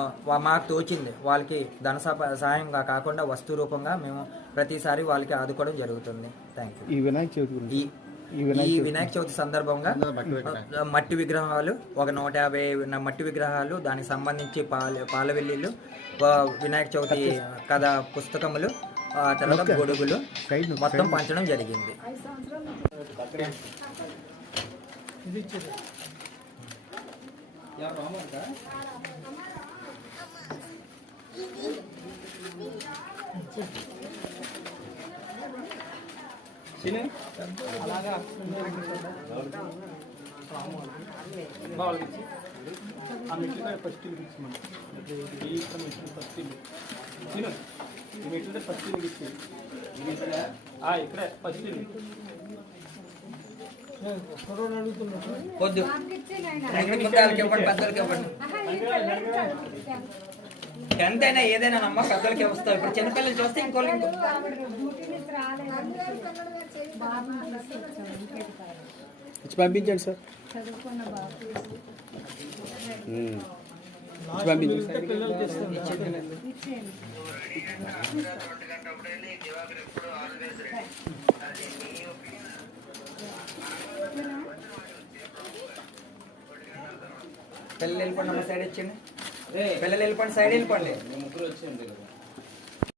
మాకు తోచింది వాళ్ళకి ధన సహాయంగా కాకుండా వస్తు రూపంగా మేము ప్రతిసారి వాళ్ళకి ఆదుకోవడం జరుగుతుంది. Thank you. ఈ వినాయక చవితి ఈ వినాయక చవితి సందర్భంగా మట్టి విగ్రహాలు ఒక 150 మట్టి విగ్రహాలు, దానికి సంబంధించి పాలవెల్లిళ్ళు, వినాయక చవితి కథ పుస్తకములు, తర్వాత గొడుగులు మొత్తం పంచడం జరిగింది. అలాగా ఆ మెట్లు ఫస్ట్ ఇచ్చింది ఫస్ట్ ఈ మెట్లు ఫస్ట్ ఇచ్చింది ఇక్కడ ఫస్ట్ వద్దు ఎంతైనా ఏదైనా నమ్మ పెద్దలకి వస్తావు. ఇప్పుడు చిన్నపిల్లలు చూస్తే ఇంకోళ్ళు పంపించండి సార్. పిల్లలు వెళ్ళిపోండి, సైడ్ ఇచ్చండి. పిల్లలు వెళ్ళిపోండి, సైడ్ వెళ్ళిపోండి. ముగ్గురు వచ్చింది.